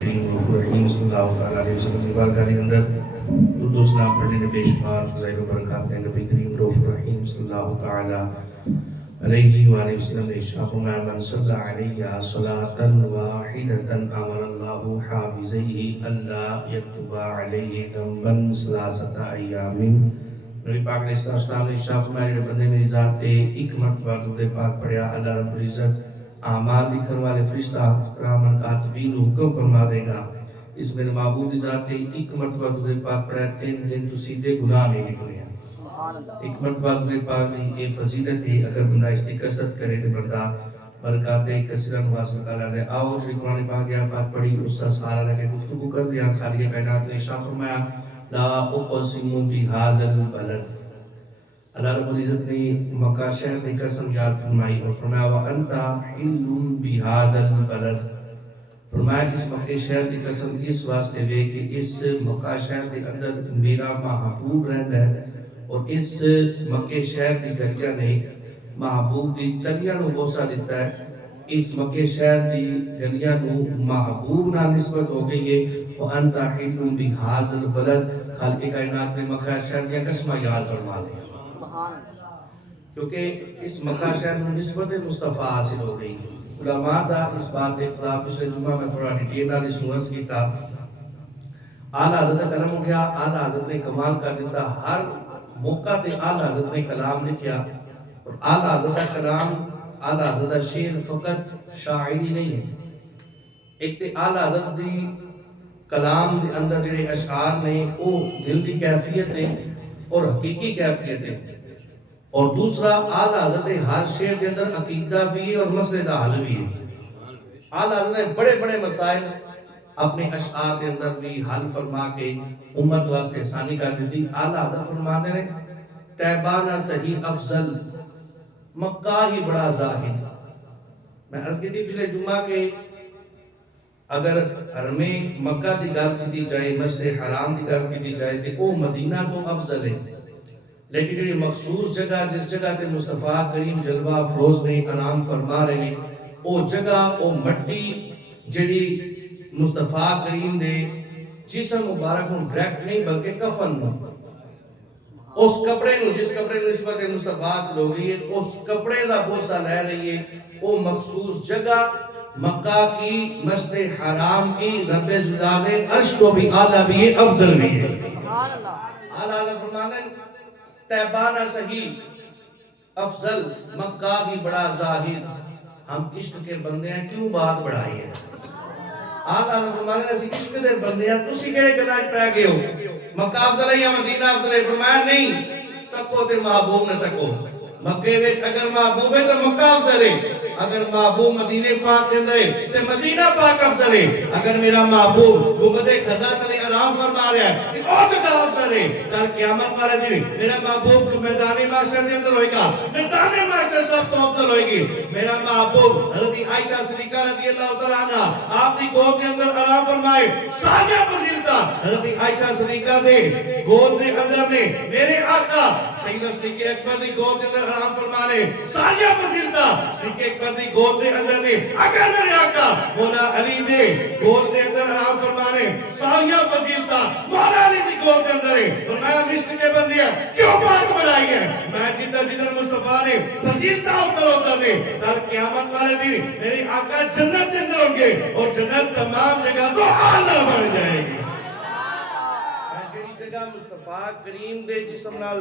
رحیم صلی اللہ تعالیٰ علیہ وسلم کی بارگاہ کے اندر درود و سلام پڑھنے میں بے شمار فضائل و برکات ہیں۔ نبی کریم رؤوف الرحیم صلی اللہ تعالیٰ علیہ وآلہ وسلم نے ارشاد فرمایا من صلی علیہ صلاۃ واحدۃ امر اللہ حافظیہ الا یکتب علیہ ذنبا ثلاثۃ ایام۔ نبی پاک علیہ السلام نے ارشاد فرمایا جو بندے میری ذات تے ایک مرتبہ درود پاک پڑھیا اللہ رب العزت اعمال لکھن والے فرشتہ کرامن کاتبین حکم فرما دے گا اس میرے معبود ذات تے ایک مرتبہ درود پاک پڑھا 3 دن تو سیدھے گناہ نہیں نکلے ہیں۔ ایک مرتبہ درود پاک کی یہ فضیلت ہے، اگر بندہ اس کی کثرت کرے تو بندہ برکات کثیرہ حاصل کر لیتا ہے۔ آؤ جو قرآن پاک یا پاک پڑھی اس کا سہارا لے کے گفتگو کر دیا۔ خالق کائنات نے ارشاد فرمایا لا اقسم بہذا البلد، اللہ رب العزت نے مکہ شہر کی قسم یاد فرمائی اور فرمایا وَأَنْتَ حِلٌّ بِهَذَا الْبَلَدِ، فرمایا اس مکہ شہر کی قسم اس واسطے ہوئے کہ اس مکہ شہر کے اندر میرا محبوب رہتا ہے اور اس مکہ شہر کی گلیاں نے محبوب دی تلیاں نو بوسا دیتا ہے۔ اس مکہ شہر دی گلیاں نو محبوب نہ نسبت ہو گئی ہے۔ وَأَنْتَ حِلٌّ بِهَذَا الْبَلَدِ، خالق کائنات نے مکہ شہر کی قسمہ یاد فرما دی کیونکہ اس مکہ شہر میں نسبت مصطفیٰ حاصل ہو گئی۔ علماء دا اس بات کے خلاف پچھلے جمعہ میں تھوڑا ڈیٹیل نال اس نوز کیتا۔ اعلیٰ حضرت کا کلام اٹھیا، اعلیٰ حضرت نے کمال کر دیتا، ہر موقع تے اعلیٰ حضرت نے کلام لکھیا اور اعلیٰ حضرت کا کلام اعلیٰ حضرت کا شعر فقط شاعری نہیں ہے، ایک تے اعلیٰ حضرت دی کلام دے اندر جڑے اشعار نے وہ دل دی کیفیت ہے اور حقیقی کیفیت ہے، اور دوسرا اعلیٰ حضرت ہر شعر کے اندر عقیدہ بھی ہے اور مسئلے دا حل بھی ہے۔ اعلیٰ حضرت نے بڑے بڑے مسائل اپنے اشعار کے اندر بھی حل فرما کے امت واسطے آسانی کر دیتی۔ اعلیٰ حضرت فرماتے ہیں طیبہ صحیح افضل، مکہ ہی بڑا زاہد۔ میں عرض کی تھی پچھلے جمعہ کے اگر حرم مکہ دی گل کی جائے، مسجد حرام دی گل کی جائے تو وہ مدینہ تو افضل ہے، لیکن جڑی مخصوص جگہ جس جگہ تے مصطفیٰ کریم جلوہ افروز نے انعام فرما رہے ہیں او جگہ او مٹی جڑی مصطفیٰ کریم دے جسم مبارک نو ڈائریکٹ نہیں بلکہ کفن نو، اس کپڑے نو جس کپڑے نسبت مصطفیٰ سے ہو گئی ہے اس کپڑے دا بوسہ لے رہی ہے، او مخصوص جگہ مکہ کی مسجد حرام کی رب ذوالجلال عرش کو بھی اعلیٰ بھی ہے، افضل بھی ہے۔ اعلیٰ فرماتے ہیں طیبہ صحیح افضل، مکہ ہی بڑا زاہد۔ ہم عشق کے بندے ہیں کیوں بات بڑھائی ہے؟ اعلیٰ فرماتے ہیں اسی عشق دے بندے ہیں، تسی کہڑے گلاں پہ گئے ہو مکہ افضل ہے یا مدینہ افضل ہے؟ فرمایا نہیں، تکو تے محبوب نے تکو، مکے وچ اگر محبوب ہے تو مکہ افضل ہے، اگر محبوب مدینے پاک دے اندر ہے تو مدینہ پاک افضل ہے۔ اگر میرا محبوب گنبد خضرا تلے آرام فرما رہا ہے کہ اور جگہ افضل ہے، کل قیامت والے دن میرا محبوب میدان محشر دے اندر ہوئے گا، میدان محشر سب تو افضل ہوئے گی۔ میرا محبوب حضرت عائشہ صدیقہ رضی اللہ تعالیٰ عنہ آپ کی گود کے اندر آرام فرمائے، ساریاں فضیلتاں حضرت عائشہ صدیقہ دے گود کے اندر نے میرے آقا سیدنا صدیق اکبر دی گود کے اندر آرام فرمانے، ساریاں فضیلتاں صدیق اکبر دی گود دے اندر نے اگر میرے آقا مولا علی دے گود دے اندر آرام فرمانے، ساریاں فضیلتاں مولا علی دی گود دے اندر ہے۔ فرمایا مشک کے بندے کیوں بات بڑھائی ہے؟ میں جدھر جدھر مصطفیٰ نے فضیلتاں اتر نے کل قیامت والے دن میرے آقا جنت کے اندر ہوں گے اور جنت تمام جگہ تو اعلیٰ بن جائے گی۔ جڑی جگہ مصطفیٰ کریم دے جسم نال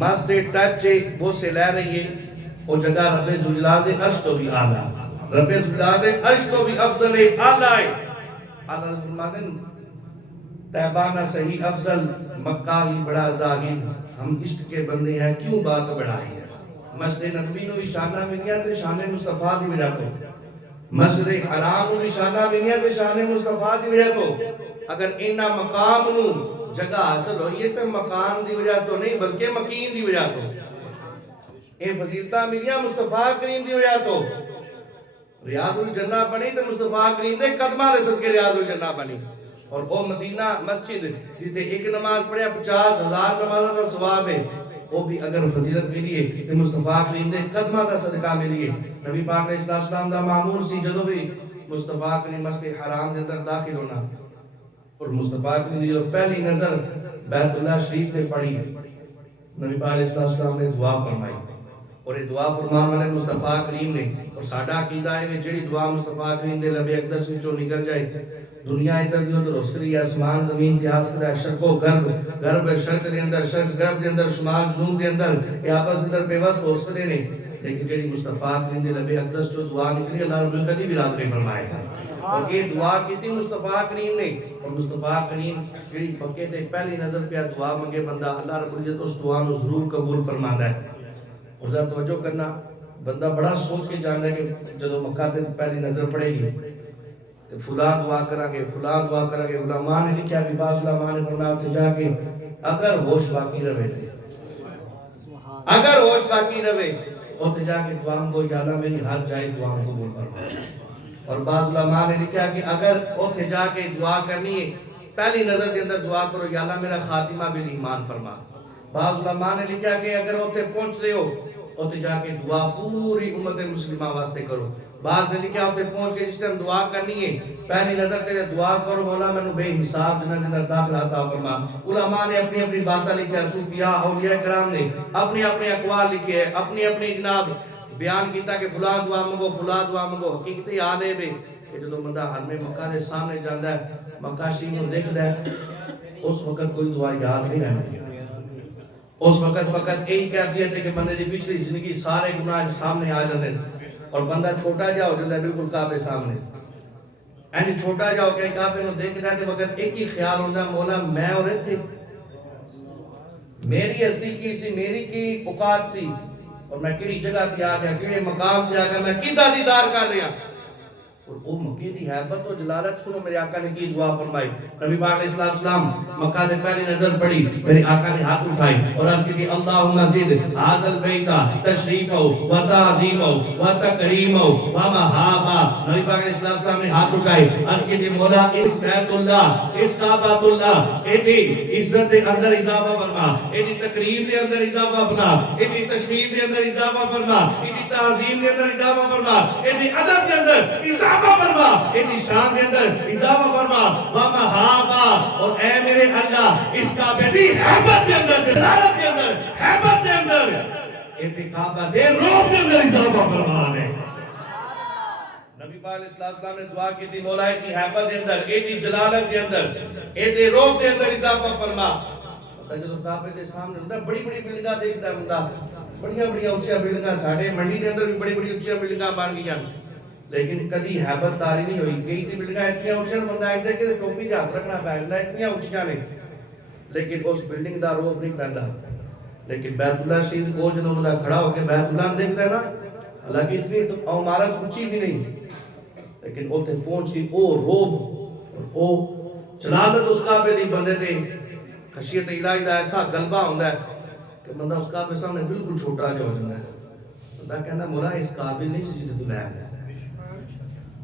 مس سے ٹچ وہ سے لے رہی ہے وہ جگہ رب ذوالجلال دے عرش تو بھی اعلیٰ، رب ذوالجلال دے عرش تو بھی افضل ہے، اعلیٰ ہے۔ اعلیٰ فرماتے ہیں طیبہ صحیح افضل، مکہ ہی بڑا زاہد۔ ہم عشق کے بندے ہیں کیوں بات بڑھائی ہے؟ مسجد نبوی نو شانہ ملیاں تے شان مصطفیٰ دی وجہ تو، مسجد حرام نو شانہ ملیاں تے شان مصطفیٰ دی وجہ تو۔ اگر انہاں مقام نو جگہ حاصل ہوئی ہے تو مکان دی وجہ تو نہیں بلکہ مکین دی وجہ تو، اے فضیلتاں ملیاں مصطفیٰ کریم دی وجہ تو۔ ریاض الجنہ بنی تو مصطفیٰ کریم دے قدمہ دے صدقے ریاض الجنہ بنی، اور وہ مدینہ مسجد جتے ایک نماز پڑھیا 50,000 نمازہ دا ثواب ہے، وہ بھی اگر فضیلت ملی ہے تو مصطفیٰ کریم دے قدمہ دا صدقہ ملی ہے۔ نبی پاک علیہ السلام دا معمول سی جدو بھی مصطفیٰ کریم مسجد حرام دے اندر داخل ہونا اور مصطفیٰ کریم دی پہلی نظر بیت اللہ شریف تے پڑی، نبی پاک علیہ السلام نے دعا فرمائی اور یہ دعا فرمان والے مصطفیٰ کریم نے، اور ساڈا عقیدہ ہے کہ جڑی دعا مصطفیٰ کریم دے لبے اقدس وچوں نکل جائے دنیا ادھر بھی ادھر اس کری آسمان زمین تیاس کدا شرق و غرب، غرب شرق دے اندر، شرق غرب دے اندر، شمال جنوب دے اندر یہ آپس دے اندر پیوست ہو سکتے نے، لیکن جڑی مصطفیٰ کریم دے لبے اقدس جو دعا نکلی اللہ رب العزت کبھی بھی رات نہیں فرمائے گا، اور یہ دعا کی تھی مصطفیٰ کریم نے، اور مصطفیٰ کریم جڑی پکے تے پہلی نظر پہ دعا منگے بندہ اللہ رب العزت اس دعا کو ضرور قبول فرماندا ہے۔ اور ذرا توجہ کرنا، بندہ بڑا سوچ کے جاندا ہے کہ جدو مکہ تے پہلی نظر پڑے گی فلاں دعا کریں گے، فلاں دعا کریں گے، علماء نے لکھا بھی بعض علماء نے فرمایا کہ جا کے اگر ہوش باقی رہے تھے، اگر ہوش باقی رہے اوتے جا کے دعا کو یا اللہ میری ہر جائز دعا کو قبول فرما، اور بعض علماء نے لکھا کہ اگر اوتے جا کے دعا کرنی ہے پہلی نظر کے اندر دعا کرو یا اللہ میرا خاتمہ بالایمان فرما، بعض علماء نے لکھا کہ اگر اوتے پہنچ رہے ہو اوتے جا کے دعا پوری امت مسلمہ واسطے کرو، بعض نے لکھا ہوتے پہنچ کے جس ٹائم دعا کرنی ہے پہلی نظر تے دعا کرو مولا میں بے حساب جنت اندر داخل عطا فرما۔ علماء نے اپنی اپنی باتیں لکھی ہے، صوفیاء اولیاء کرام نے اپنے اپنے اقوال لکھے ہیں، اپنی اپنی جناب بیان کیتا کہ فلاں دعا منگو فلاں دعا منگو، حقیقت یہ حال ہے بے کہ جدو بندہ حرم مکہ دے سامنے جاندا ہے مکہ شریف کو دیکھدا ہے اس وقت کوئی دعا یاد نہیں رہتی، اس وقت فقط یہی کیفیت ہے کہ بندے دی پچھلی زندگی سارے گناہ سامنے آ جاندے اور بندہ چھوٹا جا ہو جاتا ہے بالکل کعبے سامنے، اینی چھوٹا جا ہو کہ کعبے نو دیکھدا ہے وقت ایک ہی خیال ہوندا ہے مولا میں اور ایتھے میری ہستی کی سی، میری کی اوقات سی، اور میں کیڑی جگہ تے آ گیا، کیڑے مقام تے آ گیا، میں کیدا دیدار کر رہا، اور وہ مکے دی حیبت و جلالت سنو میرے آقا نے کی دعا فرمائی، نبی پاک علیہ السلام مکہ نے پہلی نظر پڑی، میرے آقا نے ہاتھ اٹھائی اور عرض کی اللہم زد ھذا البیت تشریفا و تعظیما و تکریما و محابا، نبی پاک علیہ السلام نے ہاتھ اٹھائے عرض کی مولا اس بیت اللہ اس کعبۃ اللہ ایدی عزت دے اندر اضافہ فرما، ایدی تکریم دے اندر اضافہ فرما، ایدی تشریف دے اندر اضافہ فرما، ایدی تعظیم دے اندر اضافہ فرما، ایدی ادب دے اندر اضافہ فرما، ایدی شان دے اندر اضافہ فرما، ومحابا، اور اے میرے اللہ اس کعبے دی حیبت دے اندر، جلالت دے اندر، حیبت دے اندر، ایدی کعبہ دے روح دے اندر اضافہ فرما دے۔ نبی پاک علیہ السلام نے دعا کی تھی مولا ایدی حیبت دے اندر، ایدی جلالت دے اندر، ایدی روح دے اندر اضافہ فرما۔ جدو کعبے دے سامنے ہوندا بڑی بڑی بلڈنگاں دیکھدا ہے بندہ، بڑیاں بڑیاں اونچیاں بلڈنگاں، ساڈے منڈی دے اندر بھی بڑی بڑی اونچیاں بلڈنگاں بن گئیاں، لیکن کدی حیبت تاری نہیں ہوئی، کئی تے بلڈنگاں اتنی اونچیاں بندہ ایندے کہ ٹوپی تے ہاتھ رکھنا پے جاندا، اتنی اونچیاں نے، لیکن اس بلڈنگ دا روح نہیں پیندا، لیکن بیت اللہ شریف کو جدوں بندہ کھڑا ہو کے بیت اللہ دیکھدا ہے نا، حالانکہ اتنی عمارت اونچی بھی نہیں، لیکن اوتھے پہنچ کے او روح او جلالت اس کعبے دی بندے تے خشیت الہی دا ایسا غلبہ ہوندا ہے کہ بندہ اس کعبے سامنے بالکل چھوٹا جا ہو جاندا ہے، بندہ کہندا مولا اس قابل نہیں سی جتے تو لے آیا،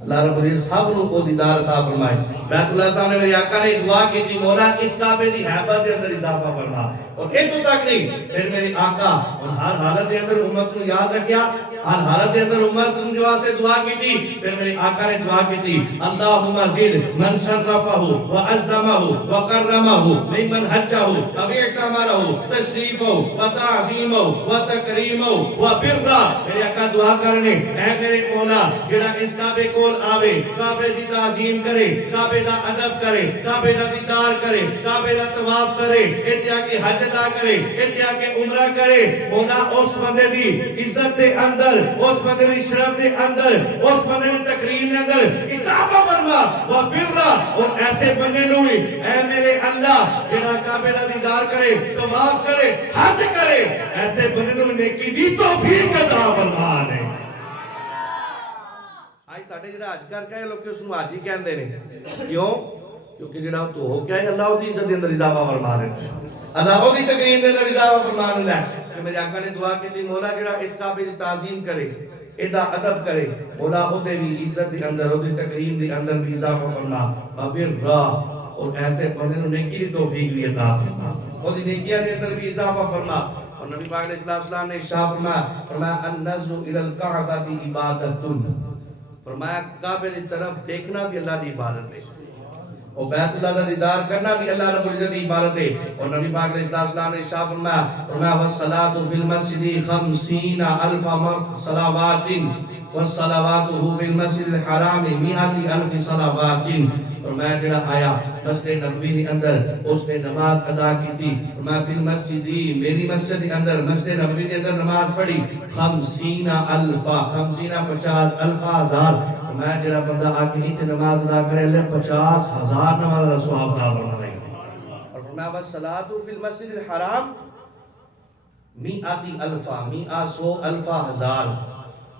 اللہ رب العزت سب لوگوں کو دیدار عطا فرمائے۔ بیت اللہ سامنے میرے آقا نے دعا کی تھی مولا اس کعبے دی حیبت دے اندر اضافہ فرما، اور اتو تک نہیں پھر میرے آقا اور ہر حالت دے اندر امت کو یاد رکھیا، ہر حالت دے اندر امت کو جو سے دعا کی تھی، پھر میرے آقا نے دعا کی تھی اللہم زد من شرفہ و عظمہ و کرمہ ممن حجہ او اعتمرہ تشریفہ و تعظیمہ و تکریمہ و برہ، میرے آقا دعا کرنے اے میرے مولا جڑا اس کعبے کول آوے، کعبے دی تعظیم کرے، کعبے دا ادب کرے، کعبے دا دیدار کرے، کعبے دا طواف کرے، اتیا کے حج ادا کرے، اتیا کے عمرہ کرے، مولا اس بندے دی عزت دے اندر، اس بندے دی شرف دے اندر، اس بندے دی تکریم دے اندر اضافہ فرما و برہ، اور ایسے بندے نو اے میرے اللہ جڑا کعبے دا دیدار کرے، طواف کرے، حج کرے، ایسے بندے نو نیکی دی توفیق عطا فرما دے۔ آج ساڈے جڑا حج کر کے لوگ اس نو حج ہی کہندے نے، کیوں؟ کیونکہ جڑا تو ہو گیا ہے اللہ دی عزت دے اندر اضافہ فرما دیندا ہے، اللہ دی تکریم دے اندر اضافہ فرما دیندا ہے۔ کہ میرے آقا نے دعا کی تھی مولا جڑا اس کعبے دی تعظیم کرے، ادا ادب کرے، مولا او دے بھی عزت دے اندر، او دی تکریم دے اندر بھی اضافہ فرما، وبرہ، اور ایسے بندے نو نیکی دی توفیق بھی عطا فرما، او دی نیکیاں دے اندر بھی اضافہ فرما۔ اور نبی پاک علیہ السلام نے ارشاد فرمایا النظر الی الکعبۃ عبادۃ فرمایا کعبے کی طرف دیکھنا بھی اللہ کی عبادت ہے اور بیت اللہ کا دیدار کرنا بھی اللہ رب العزت کی عبادت ہے اور نبی پاک علیہ السلام نے ارشاد فرمایا والصلاۃ فی المسجد 50,000 صلوات والصلوات فی المسجد الحرام 100,000 صلوات فرمایا جڑا آیا مسجد نبوی کے اندر اس نے نماز ادا کی تھی فرمایا فی المسجد میری مسجد کے اندر مسجد نبوی کے اندر نماز پڑھی 50,000 میں جڑا بندہ آکے ہی نماز ادا کرے لے 50,000 نماز دا ثواب عطا فرمائے اور فرمایا والصلاۃ فی المسجد الحرام 100,000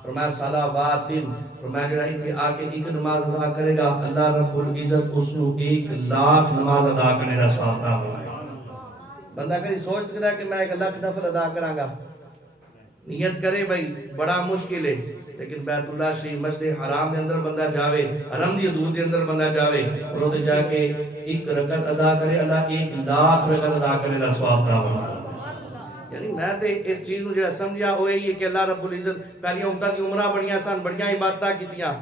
فرمایا صلوات فرمایا جڑا ہی آکے ایک نماز ادا کرے گا اللہ رب العزت اس کو 1,00,000 نماز ادا کرنے دا ثواب عطا فرمائے بندہ کہیں سوچ سکتا ہے کہ میں 1,00,000 نفل ادا کراں گا نیت کرے بھائی بڑا مشکل ہے لیکن بیت اللہ شریف مسجد حرام کے اندر بندہ جاوے حرم دی حدود کے اندر بندہ جاوے اور وہ جا کے ایک رکعت ادا کرے اللہ 1,00,000 رکعت ادا کرنے کا ثواب عطا فرمائے یعنی میں تے اس چیز کو جڑا سمجھا وہ یہ کہ اللہ رب العزت پہلی امتاں دی عمرہ بڑیاں سن بڑیاں عبادتاں کیتیاں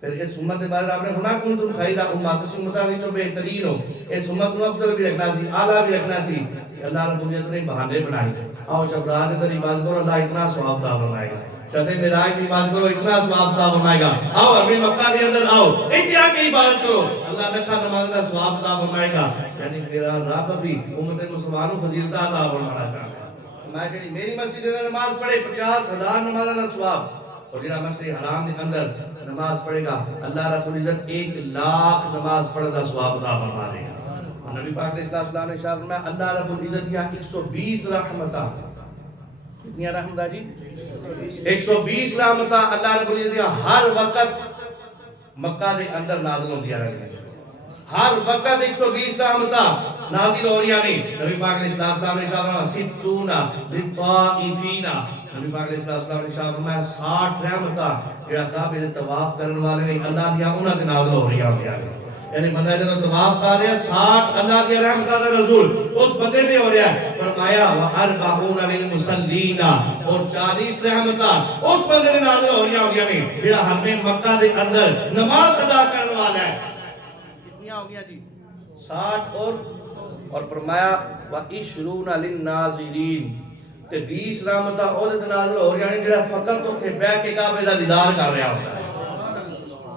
پھر اس امت کے بارے آپ نے فرمایا کنتم خیر امۃ تسی امتاں وچوں بہترین ہو اس امت کو افضل بھی رکھنا سی اعلیٰ بھی رکھنا سی اللہ رب العزت نے بہانے بنائے آؤ شبرات اندر عبادت کرو اللہ اتنا ثواب عطا فرمائے گا شب معراج کی عبادت کرو اتنا ثواب عطا فرمائے گا آؤ حرم مکہ کے اندر آؤ اتیا کی عبادت کرو اللہ لکھا نماز کا ثواب عطا فرمائے گا یعنی میرا رب بھی امت مسلمانوں کو فضیلت عطا فرمانا چاہتا ہے میں جڑی میری مسجد میں نماز پڑھے 50,000 نماز کا ثواب اور جڑا مسجد حرام کے اندر نماز پڑھے گا اللہ رب العزت 1,00,000 نماز پڑھنے کا ثواب عطا فرما دے گا نبی پاک علیہ السلام نے ارشاد فرمایا اللہ رب العزت یا 120 رحمتاں کتنی رحمتاں جی 120 رحمتاں اللہ رب العزت ہر وقت مکہ دے اندر نازل ہوندی رہندیاں ہر وقت 120 رحمتاں نازل ہو رہی ہیں نبی پاک علیہ السلام نے ارشاد فرمایا 60 للطائفین نبی پاک علیہ السلام نے ارشاد فرمایا 60 رحمتاں جڑا کعبے دے طواف کرن والے نے اللہ دیاں انہاں دے نازل ہو رہی ہیں یعنی بندہ جب طواف کر رہا ہے 60 اللہ کی رحمتہ کا نزول اس بندے نے ہو رہا ہے فرمایا وَأَرْبَعُونَ لِلْمُصَلِّينَ اور 40 رحمتہ اس بندے نے نازل ہو رہا ہے جڑا حرم مکہ دے اندر نماز ادا کرنے والا ہے کتنی ہو گیا جی 60 اور فرمایا وَإِشْرُونَ لِلنَّاظِرِينَ تے 20 رحمتہ او دے نازل ہو رہا ہے جڑا فقط تے بیٹھ کے کعبے دا دیدار کر رہا ہوتا ہے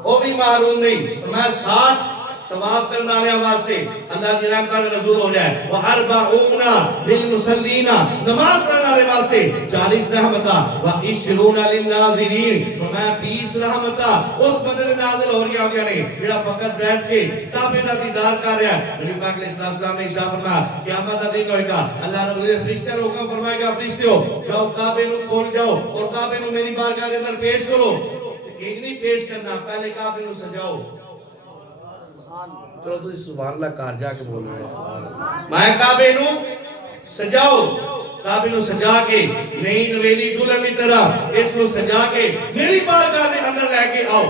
وہ بھی معروم نہیں فرمایا 60 طواف کرنے والے واسطے اللہ کی رحمت کا نزول ہو جائے وَأَرْبَعُونَ لِلْمُصَلِّينَ نماز پڑھنے والے واسطے 40 رحمتاں وَإِشْرُونَ لِلنَّاظِرِينَ فرمایا 20 رحمتاں اس بندے نے نازل ہو رہی ہوگیا نے جڑا فقط بیٹھ کے کعبے کا دیدار کر رہا ہے نبی پاک علیہ السلام نے ارشاد فرمایا قیامت کا دن ہوئے گا اللہ رب العزت فرشتوں کو حکم فرمائے گا فرشتوں جاؤ کعبے کو کھول جاؤ اور کعبے کو میری بارگاہ کے اندر پیش کرو ایک نہیں پیش کرنا پہلے کعبے کو سجاؤ چلو تو سبحان اللہ کار جا کے بول رہے ہیں میں کعبے نو سجاؤ کعبے نو سجا کے نئی نویلی دلہن کی طرح اس کو سجا کے میری بارگاہ کے اندر لے کے آؤ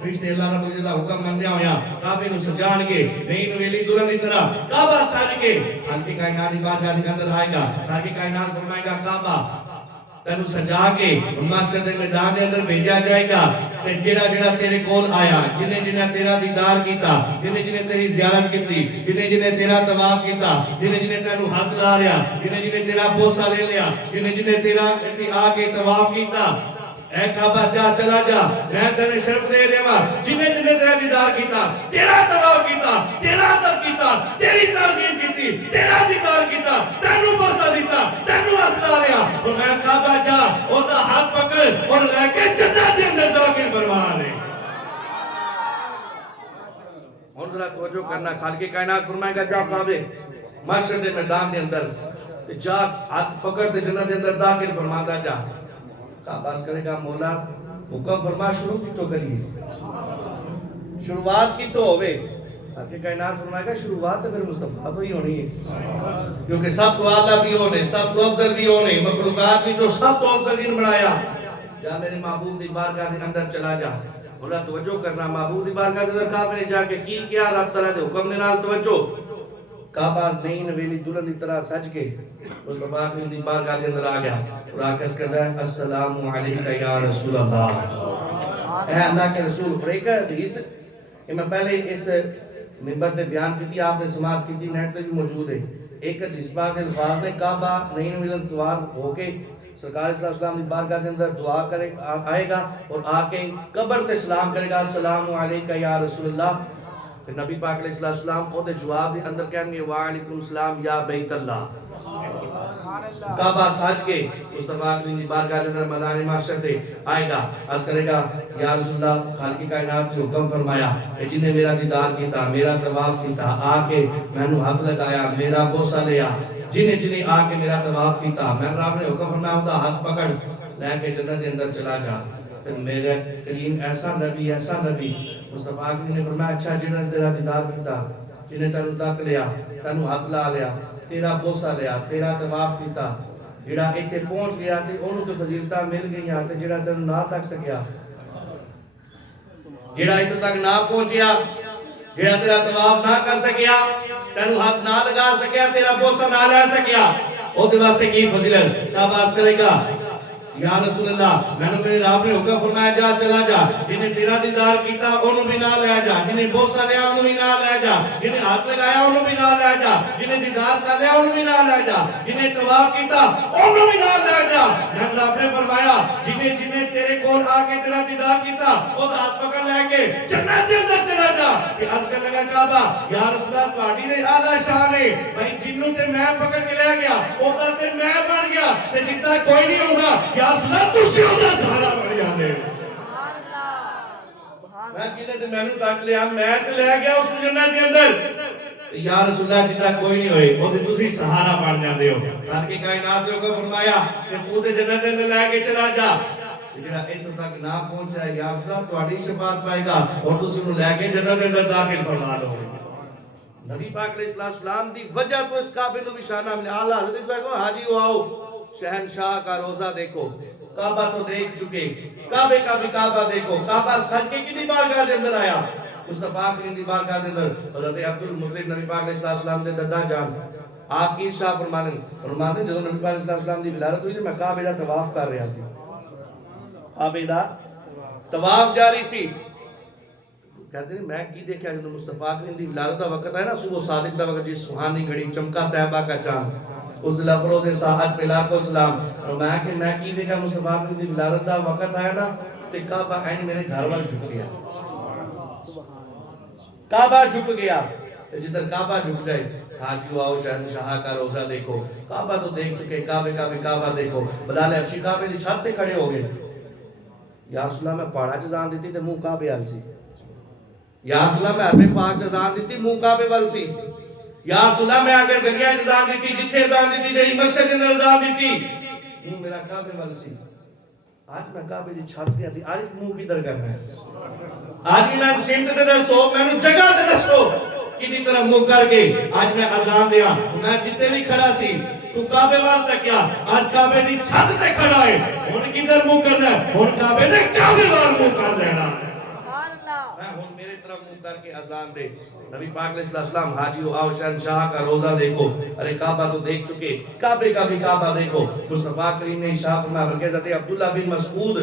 فرشتے اللہ رب العزت حکم مندیا ہویا کعبے نو سجان کے نئی نویلی دلہن کی طرح کعبہ سج کے خالق کائنات کی بارگاہ کے اندر آئے گا تاکہ کائنات فرمائے گا کعبہ تینو سجا کے مسجد میدان کے اندر بھیجا جائے گا تے جڑا جڑا تیرے کول آیا جنے جنے تیرا دیدار کیتا جنے جنے تیری زیارت کیتی جنے جنے تیرا طواف کیتا جنے جنے تینو ہاتھ لا رہیا جنے جنے تیرا بوسہ لے لیا جنے جنے تیرا ایتھے آ کے طواف کیتا اے کعبہ جا چلا جا میں تیرے شرف دے دیوا جنے جنے تیرا دیدار کیتا تیرا طواف کیتا تیرا ادب کیتا تیری تعظیم کیتی تیرا دیدار کیتا تینو بوسہ دیتا تینو ہاتھ لا لیا اور میں کعبہ جا او دا ہاتھ پکڑ اور لے کے جنت دے اندر داخل فرما دے ہن ذرا توجہ کرنا خالق کائنات فرمائے گا جا کعبے مسجد میدان دے اندر جا ہاتھ پکڑ تے جنت دے اندر داخل فرماندا جا کعبہ کرے گا مولا حکم فرما شروع کی تو کریے شروعات کی تو ہوئے تاکہ کائنات فرمائے گا شروعات تو پھر مصطفیٰ تو ہی ہونی ہے کیونکہ سب تو اعلیٰ بھی ہونے سب تو افضل بھی ہونے مخلوقات بھی جو سب تو افضل دین بنایا جا میرے محبوب دی بارگاہ کے اندر چلا جا بولا توجہ کرنا محبوب دی بارگاہ کے اندر کعبے نے جا کے کی کیا رب تعالیٰ دے حکم دے نال توجہ کعبہ نئی نویلی دلہن دی طرح سج کے مصطفیٰ دی بارگاہ کے اندر آ گیا اور آ کے اس کرتا ہے السلام علیکہ یا رسول اللہ اے اللہ کے رسول. اور ایک حدیث کہ میں پہلے اس منبر تے بیان کی تھی, آپ نے سماعت کی تھی, نیٹ تے بھی موجود ہے. ایک حدیث پاک الفاظ نے کعبہ نہیں ملن توار ہو کے سرکار صلی اللہ علیہ وسلم دی بارگاہ دے اندر دعا کرے آئے گا اور آ کے قبر تے سلام کرے گا, السلام علیکہ یا رسول اللہ. پھر نبی پاک علیہ السلام او دے جواب دے اندر کہیں گے وعلیکم السلام یا بیت اللہ. کعبہ ساج کے مصطفیٰ کریم دی بارگاہ دے اندر میدان محشر تے آئے گا, عرض کرے گا یا رسول اللہ خالق کائنات نے حکم فرمایا کہ جن نے میرا دیدار کیتا, میرا طواف کیتا, آ کے میں نو ہاتھ لگایا, میرا بوسہ لیا, جنہیں آ کے میرا طواف کیتا, میں رب نے حکم فرمایا ہوتا ہاتھ پکڑ لے کے جنت کے اندر چلا جا. پھر میرے کریم ایسا نبی مصطفیٰ کریم نے فرمایا اچھا جنہوں نے تیرا دیدار کیتا, جنہیں تینوں تک لیا, تینوں ہاتھ لا لیا, تیرا بوسہ لیا, تیرا طواف کیتا, جڑا ایتھے پہنچ گیا تے انہوں تو فضیلتاں مل گئیاں, تے جڑا تینوں نہ تک سکیا, جڑا ایتھے تک نہ پہنچیا, جڑا تیرا طواف نہ کر سکیا, تینوں ہاتھ نہ لگا سکیا, تیرا بوسہ نہ لے سکیا, او دے واسطے کی فضیلت. کیا بات کرے گا یا رسول اللہ میں نے میرے رب نے حکم فرمایا جا چلا جا, جنہیں تیرا دیدار کیتا انہوں بھی نہ لے جا, جنہیں بوسہ لیا انہوں بھی نہ لے جا, جنہیں ہاتھ لگایا انہوں بھی نہ لے جا, جنہیں دیدار کر لیا انہوں بھی نہ لے جا, جنہیں طواف کیتا انہوں بھی نہ لے جا. میں رب نے فرمایا جنہیں تیرے کول آ کے تیرا دیدار کیتا وہ ہاتھ پکڑ لے کے جنت کے اندر چلا جا. کہ عرض کرنے لگا کعبہ یا رسول اللہ تہاڈی دے اعلی شان ہے بھائی, جنوں تے میں پکڑ کے لے گیا اوتر تے میں بن گیا, تے جتنا کوئی نہیں ہوگا یا رسول اللہ تسی ہوگا سہارا بن جاندے. میں کہتے تے میں تک لیا, میں تے لے گیا اس جنت کے اندر, یا رسول اللہ جتنا کوئی نہیں ہوئے وہ تے تسی سہارا بن جاندے ہو. خالق کائنات نے حکم فرمایا کہ تو تے جنت کے اندر لے کے چلا جا, جڑا ایتھوں تک نہ پہنچا یا رسول اللہ تہاڈی شفاعت پائے گا اور تسی انہوں لے کے جنت کے اندر داخل فرما لو. نبی پاک علیہ السلام دی وجہ تو اس کعبے نو بھی شانہ ملے. اعلیٰ حضرت اس وقت حاجی ہو آؤ شہنشاہ کا روزہ دیکھو, کعبہ تو دیکھ چکے, کعبے کا بھی کعبہ دیکھو. کعبہ سج کے کدی بارگاہ دے اندر آیا, مصطفیٰ کریم دی بارگاہ دے اندر حضرت عبد المطلب نبی پاک علیہ السلام دے دادا جان آپ کی ارشاد فرمانے جدوں نبی پاک علیہ السلام دی ولادت ہوئی تے میں کعبے دا طواف کر رہا سی, کعبے دا طواف جاری سی. کہتے ہیں میں کی دیکھا جنہوں مصطفیٰ کریم دی ولادت دا وقت ہے نا, صبح صادق دا وقت جی سہانی گھڑی چمکا طیبہ کا چاند, اس دل افروز ساعت پہ لاکھوں سلام. اور میں کی دیکھا مصطفیٰ کریم دی ولادت دا وقت آیا نا تے کعبہ این میرے گھر وال جھک گیا, کعبہ جھک گیا. جدھر کعبہ جھک جائے حاجی آؤ شہنشاہ کا روزہ دیکھو, کعبہ تو دیکھ چکے, کعبے کا بھی کعبہ دیکھو. بلال حبشی کعبے دی چھت تے کھڑے ہو گئے, یا رسول اللہ میں پہاڑا چزان دیتی تے منہ کعبے وال سی, یا رسول اللہ میں حرم پاک چزان دیتی منہ کعبے وال سی, یا رسول اللہ میں اگر گلیاں چزان دیتی جتھے چزان دیتی جڑی مسجد اندر چزان دیتی منہ میرا کعبے وال سی. آج میں کعبے دی چھت تے آتی, آج منہ کدھر کرنا ہے, آج میں سمت تے دسو, میں نے جگہ تے دسو کدی طرح منہ کر کے آج میں اذان دیا. میں جتنے بھی کھڑا سی تو کعبے وال تک کیا, آج کعبے دی چھت تے کھڑا ہے, ہن کدھر منہ کرنا ہے, ہن کعبے دے کعبے وال منہ کر لینا ہے. میں ہن میرے طرف منہ کر کے اذان دے. نبی پاک علیہ السلام حاجی آؤ شہنشاہ کا روزہ دیکھو, ارے کعبہ تو دیکھ چکے, کعبے کا بھی کعبہ دیکھو. مصطفیٰ کریم نے ارشاد فرمایا حضرت عبداللہ بن مسعود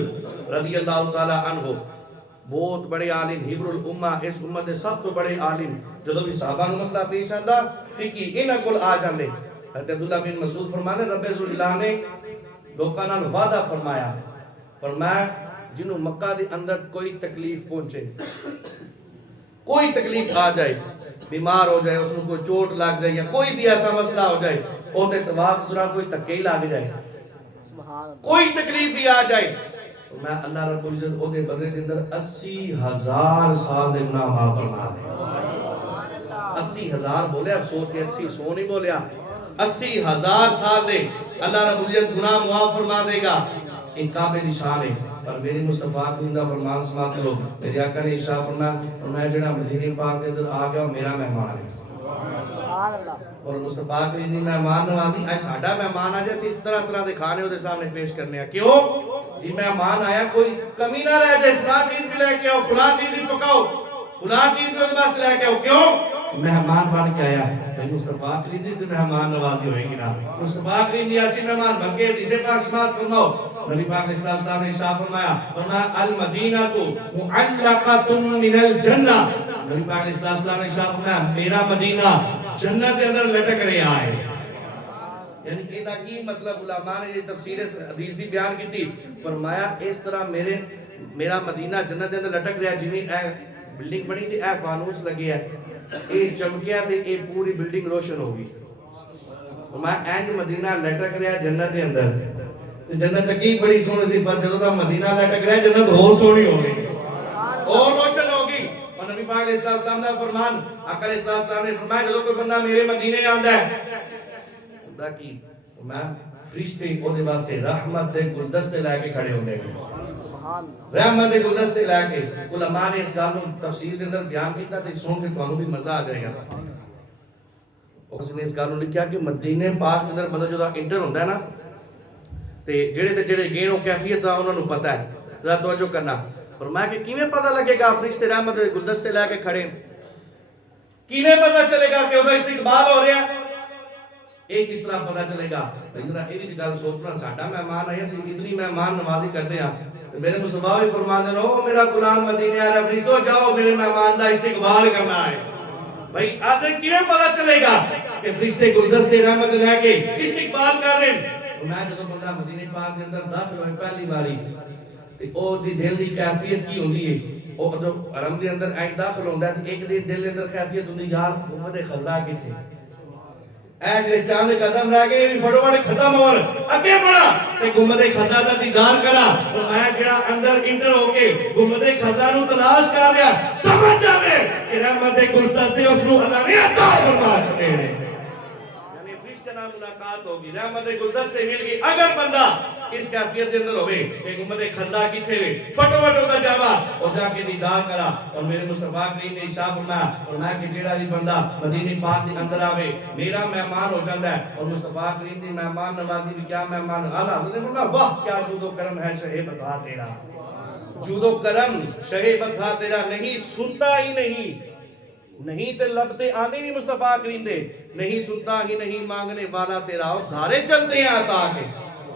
رضی اللہ تعالی عنہ بہت بڑے عالم, حبر الامہ, اس امت دے سب تو بڑے عالم, جدوں بھی صحابہ نو مسئلہ پیش آندا فقی انہاں کول آ جاندے. حضرت عبداللہ بن مسعود فرماندے رب ذوالجلال نے لوکاں نال وعدہ فرمایا جنہوں مکہ دے اندر کوئی تکلیف پہنچے, کوئی تکلیف آ جائے, بیمار ہو جائے, اس کو کوئی چوٹ لگ جائے یا کوئی بھی ایسا مسئلہ ہو جائے, او تے طواف دوران کوئی تکے ہی لگ جائے, کوئی تکلیف بھی آ جائے, میں اللہ رب العزت او دے بدلے دے اندر 80,000 سال دے گناہ معاف فرما دے. 80,000 بولے, اب سوچ کے 80 100 نہیں بولیا, 80,000 سال دے اللہ رب العزت گناہ معاف فرما دے گا. ایک کعبے دی شان ہے. اور میرے مصطفیٰ کریم دا فرمان سماعت کرو. میرے آقا نے ارشاد فرمایا جڑا مدینے پاک دے اندر آ گیا میرا مہمان ہے. اور مصطفیٰ کریم دی مہمان نوازی اج ساڈا مہمان آ جائے اسی طرح طرح دے کھانے دے سامنے پیش کرنے ہیں. کیوں جی مہمان آیا کوئی کمی نہ رہ جائے, فلاں چیز بھی لے کے آؤ, فلاں چیز بھی پکاؤ, فلاں چیز بھی اس پاس لے کے آؤ. کیوں مہمان بن کے آیا تو مصطفیٰ کریم دی مہمان نوازی ہوئے گی نا مصطفیٰ کریم دی ایسی مہمان بلکہ حدیث پاک سماعت فرماؤ نبی پاک علیہ السلام نے ارشاد فرمایا المدینہ تو معلقۃ من الجنہ نبی پاک علیہ السلام نے ارشاد فرمایا میرا مدینہ جنت کے اندر لٹک رہا ہے یعنی ایدہ کی مطلب علماء نے یہ تفسیر حدیث دی بیان کی تھی فرمایا اس طرح میرا مدینہ جنت کے اندر لٹک رہا ہے جنہیں اے بلڈنگ بنی تھی اے فانوس لگی ہے اے چمکیا تھے اے پوری بلڈنگ روشن ہوگی فرمایا اینج مدینہ لٹک رہا ہے جنت کے اندر جنت کی بڑی سونی تھی پر جدوں دا مدینہ لٹک رہا ہے جنت اور سونی ہوگی اور روشن ہوگی اور نبی پاک علیہ السلام کا فرمان آقا علیہ السلام نے فرمایا جدوں کوئی بندہ میرے مدینے آندا ہے خدا کی میں فرشتے او دے واسطے رحمت دے گلدستے لے کے کھڑے ہوندے ہیں رحمت دے گلدستے لے کے علماء نے اس گل نوں تفسیر دے اندر بیان کیتا تے سن کے تانوں بھی مزہ آ جائے گا اس نے اس گل نوں لکھیا کہ مدینے پاک دے اندر بندہ جدوں انٹر ہوندا ہے نا تے جڑے گئے او کیفیت دا انہاں نوں پتہ ہے ذرا توجہ کرنا فرمایا کہ کیویں پتہ لگے گا فرشتے رحمت دے گلدستے لے کے کھڑے کیویں پتہ چلے گا کہ او دا استقبال ہو رہا ہے ایک اس طرح پتہ چلے گا ذرا یہ بھی گل سوچنا ساڈا مہمان آیا سی اتنی مہمان نوازی کرتے ہیں میرے مصطفیٰ بھی فرماتے ہیں او میرا غلام مدینے آ رہا فرشتو جاؤ میرے مہمان دا استقبال کرنا ہے بھائی آدھے کیویں پتہ چلے گا کہ فرشتے گلدستے رحمت لے کے استقبال کر رہے ہیں میں جدوں بندہ مدینے پاک کے اندر داخل ہوئے پہلی باری تے او دی دل دی کیفیت کی ہوندی ہے او جو حرم دے اندر ایک داخل ہوندا ہے تے ایک دی دل دے اندر کیفیت ہوندی یار محمد خضرا کیتھے اے جڑے چاند قدم رہ گئے فٹوفٹ ختم ہون اگے بڑھا تے گنبد خضرا دا دیدار کرا اور میں جڑا اندر انٹر ہو کے گنبد خضرا نو تلاش کر رہا سمجھ جاوے کہ رحمت گلدستے اس نو اللہ نے عطا فرما چکے ہیں یعنی فرشتے نال ملاقات ہوگی رحمت گلدستے مل گئی اگر بندہ اس کیفیت دے اندر ہوے کہ گنبد خضرا کیتھے وے فٹوفٹ ہوتا جاوا اور جا کے دیدار کرا اور میرے مصطفیٰ کریم نے ارشاد فرمایا اور میں کہ جڑا بھی بندہ مدینے پاک دے اندر آوے میرا مہمان ہو جاندا ہے اور مصطفیٰ کریم دی مہمان نوازی بھی کیا مہمان اعلی حضرت نے فرمایا واہ کیا جود و کرم ہے شہ بتا تیرا جود و کرم شہ بتا تیرا نہیں سنتا ہی نہیں تے لب تے آندے نہیں مصطفیٰ کریم دے نہیں سنتا ہی نہیں مانگنے والا تیرا اور دھارے چلتے ہیں عطا کے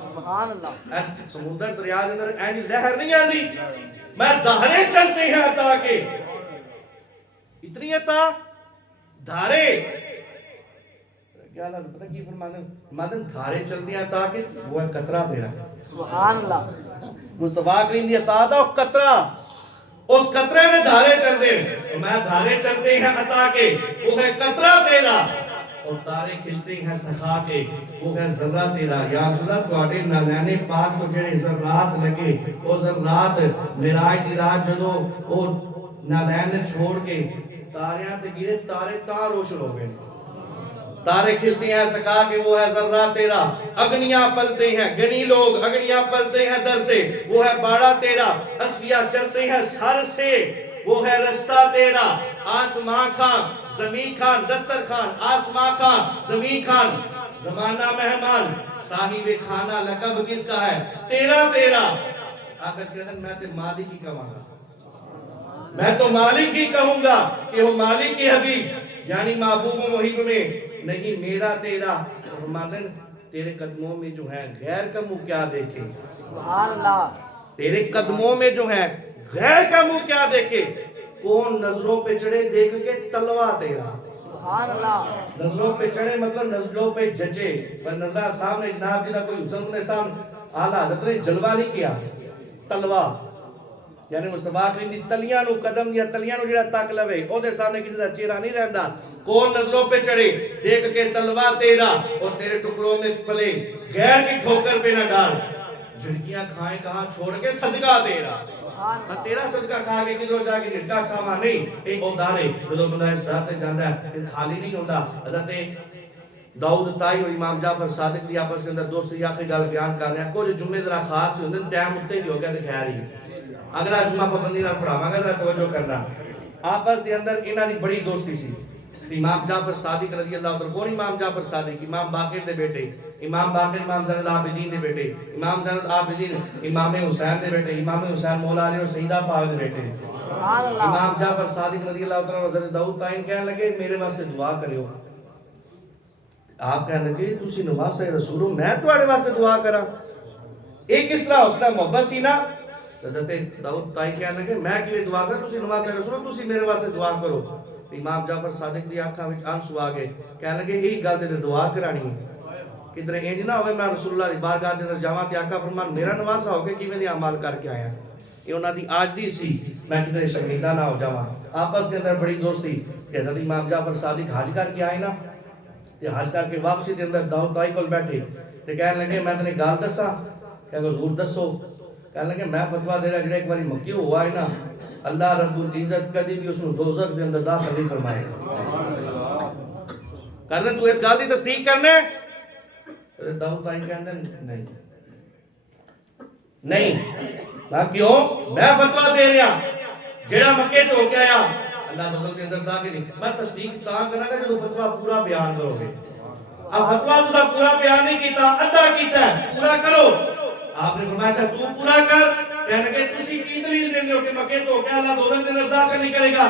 سبحان اللہ سمندر دریا دے اندر اینج لہر نہیں آندی میں دھارے چلتے ہیں عطا کے اتنی عطا دھارے کیا اللہ پتہ کی فرماتے ہیں مادن دھارے چلتے ہیں عطا کے وہ ہے قطرہ تیرا سبحان اللہ مصطفیٰ کریم دی عطا دا قطرہ اس قطرے میں دھارے چلتے ہیں میں دھارے چلتے ہیں عطا کے وہ ہے قطرہ تیرا اور تارے کھلتے ہیں سخا کے وہ ہے ذرہ تیرا یا رسول اللہ تواڈے نالیانے پاک کو جڑے ذرات لگے وہ ذرات معراج دی رات جدوں او نالین چھوڑ کے تاریاں تے گرے تارے تا روشن ہو گئے تارے کھلتے ہیں سکا کے وہ ہے ذرہ تیرا اگنیاں پلتے ہیں گنی لوگ اگنیاں پلتے ہیں در سے وہ ہے باڑا تیرا اسفیاء چلتے ہیں سر سے وہ ہے رستہ تیرا آسمان خان زمین خان دستر خان آسمان خان زمین خان زمانہ مہمان صاحب کھانا لقب کس کا ہے تیرا آخر کہتے ہیں میں تے مالک ہی کہوں گا میں تو مالک ہی کہوں گا کہ وہ مالک کی حبیب یعنی محبوب و محب میں نہیں میرا تیرا فرماتے ہیں تیرے قدموں میں جو ہے غیر کا منہ کیا دیکھے سبحان اللہ تیرے قدموں میں جو ہے غیر کا منہ کیا دیکھے کون نظروں پہ چڑھے دیکھ کے تلوا تیرا سبحان اللہ نظروں پہ چڑھے مطلب نظروں پہ ججے پر نظرہ سامنے جناب جی دا کوئی حسن نے سامنے اعلیٰ حضرت نے جلوہ نہیں کیا تلوا یعنی مصطفیٰ کریم دی تلیاں نو قدم یا تلیاں نو جڑا تک لوے او دے سامنے کسی دا چہرہ نہیں رہندا کون نظروں پہ چڑھے دیکھ کے تلوا تیرا اور تیرے ٹکڑوں میں پلے غیر کی ٹھوکر پہ نہ ڈال جھڑکیاں کھائیں کہاں چھوڑ کے صدقہ تیرا میں تیرا صدقہ کھا کے کدھروں جا کے جھڑکا کھاوا نہیں ایک او دارے جدوں بندہ اس دار تے جاندا ہے پھر خالی نہیں ہوندا حضرت داؤد تائی اور امام جعفر صادق دی آپس کے اندر دوستی آخری گل بیان کر رہے ہیں کچھ جملے ذرا خاص ہوندے ٹائم اتے بھی ہو گیا تے خیر ہی اگلا جمعہ پابندی نال پڑھاواں گا ذرا توجہ کرنا آپس دے اندر انہاں دی بڑی دوستی سی امام جعفر صادق رضی اللہ عنہ، کون امام جعفر صادق؟ امام باقر دے بیٹے، امام باقر امام زین العابدین دے بیٹے، امام زین العابدین امام حسین دے بیٹے، امام حسین مولا علی اور سیدہ پاک دے بیٹے۔ امام جعفر صادق رضی اللہ عنہ حضرت داؤد تائن کہنے لگے میرے واسطے دعا کریو۔ آپ کہنے لگے تسی نواسہ رسول ہو، میں تواڈے واسطے دعا کراں؟ ایک اس طرح اس کا محبت سی نا۔ حضرت داؤد تائن کہنے لگے میں کیویں دعا کراں، تسی نواسہ رسول ہو، تسی میرے واسطے دعا کرو۔ امام جعفر صادق دی آنکھاں وچ آنسو آ گئے، کہنے لگے یہی گل تے دعا کرانی ہے، کدھر انج نہ ہوئے میں رسول اللہ دی بارگاہ دے اندر جاواں تے آقا فرمان میرا نواسہ ہو کے کیویں دی اعمال کر کے آیا۔ یہ انہاں دی عاجزی سی، میں کدھر شرمندہ نہ ہو جاواں۔ آپس کے اندر بڑی دوستی کہ حضرت امام جعفر صادق حج کر کے آئے نا، تے حج کر کے واپسی دے اندر داؤد تائی کول بیٹھے تے کہنے لگے میں تنے گل دساں؟ کہ حضور دسو۔ کہنے لگے میں فتویٰ دے رہا جڑا ایک باری مکی ہوا ہے نا، اللہ رب العزت کدی بھی اس کو دوزخ دے اندر داخل نہیں فرمائے گا۔ کرنے تو اس گل دی تصدیق کرنے؟ داؤد تائی کہندے نہیں نہیں، کیوں؟ میں فتویٰ دے رہا جڑا مکے چ ہو کے آیا اللہ دوزخ دے اندر داخل نہیں۔ میں تصدیق تاں کراں گا جدوں فتویٰ پورا بیان کرو گے۔ اب فتویٰ تساں پورا بیان نہیں کیتا، ادھا کیتا ہے، پورا کرو۔ آپ نے فرمایا اچھا تو پورا کر۔ کہنے کہ تسی کی دلیل دیندے ہو کہ مکے تو کہ اللہ دوزخ دے اندر داخل نہیں کرے گا؟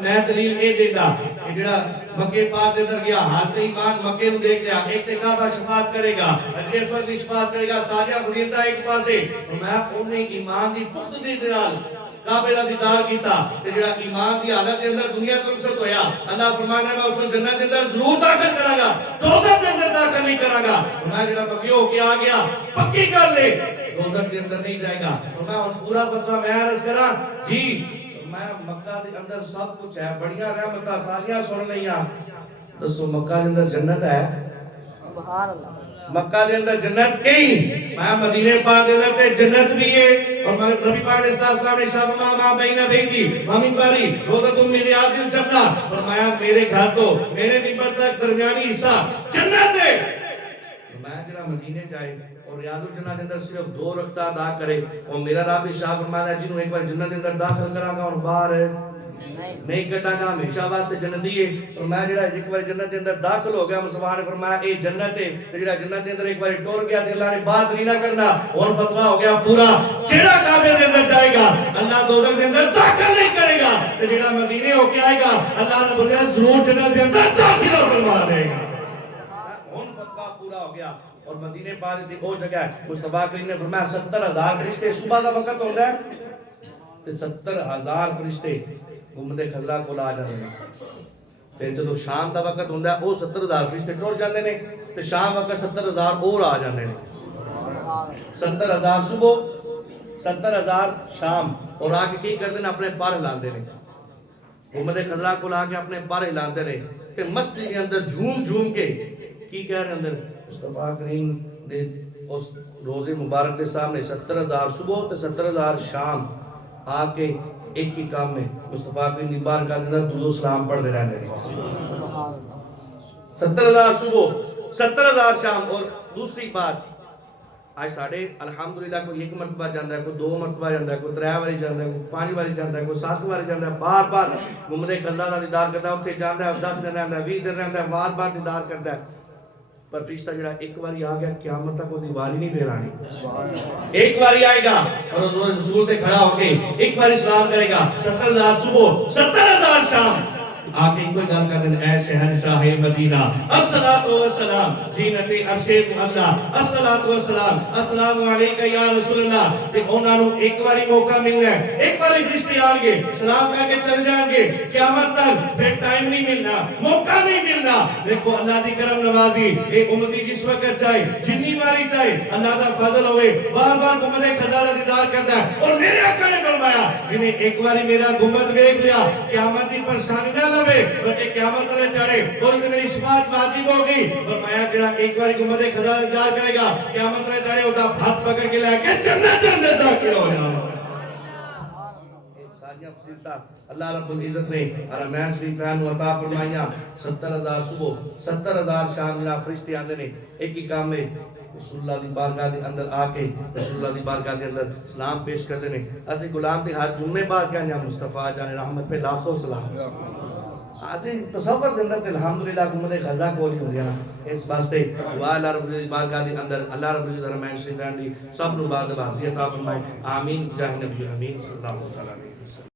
میں دلیل اے دیندا کہ جڑا مکے پاک دے اندر گیا حالت ایمان مکے نو دیکھ لیا، ایک تے کعبہ شفاعت کرے گا، حجر اسود دی شفاعت کرے گا، ساریاں فضیلتاں ایک پاسے۔ میں انہیں ایمان دی پختگی دے نال کعبے دا دیدار کیتا تے جڑا ایمان دی حالت دے اندر دنیا تو رخصت ہویا، اللہ فرمانا ہے میں اس کو جنت دے اندر ضرور داخل کراں گا، دوزخ دے اندر داخل نہیں کراں گا۔ میں جڑا مکی ہو کے آ گیا پکی کر لے دوزخ کے اندر نہیں جائے گا۔ اور میں پورا فتویٰ میں عرض کراں جی میں مکہ دے اندر سب کچھ ہے، بڑیاں رحمتاں ساریاں سن لیاں، دسو مکہ دے اندر جنت ہے؟ سبحان اللہ۔ مکہ دے اندر جنت کہیں؟ میں مدینے پاک دے اندر تے جنت بھی ہے۔ اور نبی پاک علیہ السلام نے ارشاد فرمایا ما بین بیتی و منبری روضۃ من ریاض الجنہ، فرمایا میرے گھر تو میرے منبر تک درمیانی حصہ جنت ہے۔ میں جڑا مدینے جائے اور ریاض الجنہ دے اندر صرف 2 رکعتاں ادا کرے اور میرا رب ارشاد فرمایا ہے جنوں ایک بار جنت دے اندر داخل کراں گا اور باہر نہیں کٹاں گا، ہمیشہ واسطے جنتی ہے۔ اور میں جڑا ایک بار جنت دے اندر داخل ہو گیا مسلمان نے فرمایا اے جنت ہے، تے جڑا جنت دے اندر ایک بار ٹر گیا تے اللہ نے باہر نہیں نہ کرنا، اور فتویٰ ہو گیا پورا جڑا کعبے دے اندر جائے گا اللہ دوزخ دے اندر داخل نہیں کرے گا، تے جڑا مدینے ہو کے آئے گا اللہ نے بولیا ضرور جنت دے اندر داخل فرما دے گا۔ ہن فتویٰ پورا ہو گیا۔ اور مدینے پاک دی او جگہ ہے مصطفیٰ کریم نے فرمایا 70,000 فرشتے صبح دا وقت ہوندا ہے تے 70,000 فرشتے گنبد خضرا کول آ جاندے نے، پھر جدوں شام دا وقت ہوندا ہے او 70,000 فرشتے ٹر جاندے نے تے شام وقت 70,000 اور آ جاندے نے۔ 70,000 صبح 70,000 شام، اور آ کے کی کردے نے اپنے پر ہلاندے نے، گنبد خضرا کول آ کے اپنے پر ہلاندے نے تے مسجد کے اندر جھوم جھوم کے کی کہہ رہے اندر مصطفیٰ کریم دے اس روزے مبارک دے سامنے 70,000 صبح تے 70,000 شام آ کے ایک ہی کام میں مصطفیٰ کریم دی بارگاہ دے اندر درود و سلام پڑھتے رہنے ہیں۔ 70,000 صبح 70,000 شام۔ اور دوسری بات آج ساڑھے الحمدللہ کوئی 1 مرتبہ جاندہ ہے، کوئی 2 مرتبہ جاندہ ہے، کوئی 3 باری جاندہ ہے، کوئی 5 باری جاندہ ہے، کوئی 7 باری جاندہ ہے، بار بار گنبد خضرا دا دیدار کرتا ہے، اتھے جاندہ ہے، 10 دن رہندا ہے، 20 دن رہندا ہے، بار بار دیدار کرتا ہے۔ پر فرشتہ جڑا ایک باری آ گیا قیامت تک وہ دیواری نہیں پھر آنی، ایک باری آئے گا اور رسول تے کھڑا ہو کے ایک باری سلام کرے گا 70,000 صبح 70,000 شام، آگے کوئی گل کر دیں اے شہنشاہ مدینہ الصلاۃ والسلام زینت عرش اللہ الصلاۃ والسلام السلام علیکہ یا رسول اللہ۔ تے انہاں نوں ایک باری موقع ملنا ہے، ایک باری فرشتے آن گے سلام کر کے چل جائیں گے، قیامت تک پھر ٹائم نہیں ملنا، موقع نہیں ملنا۔ دیکھو اللہ دی کرم نوازی، ایک امتی جس وقت چاہے جنی باری چاہے اللہ دا فضل ہوئے بار بار گنبد خضرا دا دیدار کرتا ہے۔ اور میرے آقا نے فرمایا جنہیں ایک باری میرا گنبد دیکھ لیا قیامت دی پریشانی نہ لوے، بلکہ قیامت والے چارے اور میری شفاعت واجب ہوگی۔ فرمایا جڑا ایک باری گنبد خضرا دا دیدار کرے گا قیامت والے چارے ہوتا ہاتھ پکڑ کے لے کے جنت دے اندر داخل ہو جاؤ۔ اللہ رب العزت نے حرمین شریفین عطا فرمائیاں 70,000 صبح 70,000 شام جناب فرشتے آندے نے ایک ہی کام میں رسول اللہ دی بارگاہ دے اندر آ کے رسول اللہ دی بارگاہ دے اندر سلام پیش کردے نے۔ اسی غلام تے ہر جمعے بعد کہنے مصطفیٰ جان رحمت پہ لاکھوں سلام۔ اسی تصور دے اندر تے الحمدللہ حکومت غزہ کول ہی ہوندی نا اس واسطے دعا اللہ رب العزت بارگاہ دے اندر اللہ رب العزت رحمان شریفان دی سب نو بعد واسطے عطا فرمائے آمین جاہ نبی امین صلی اللہ علیہ وسلم.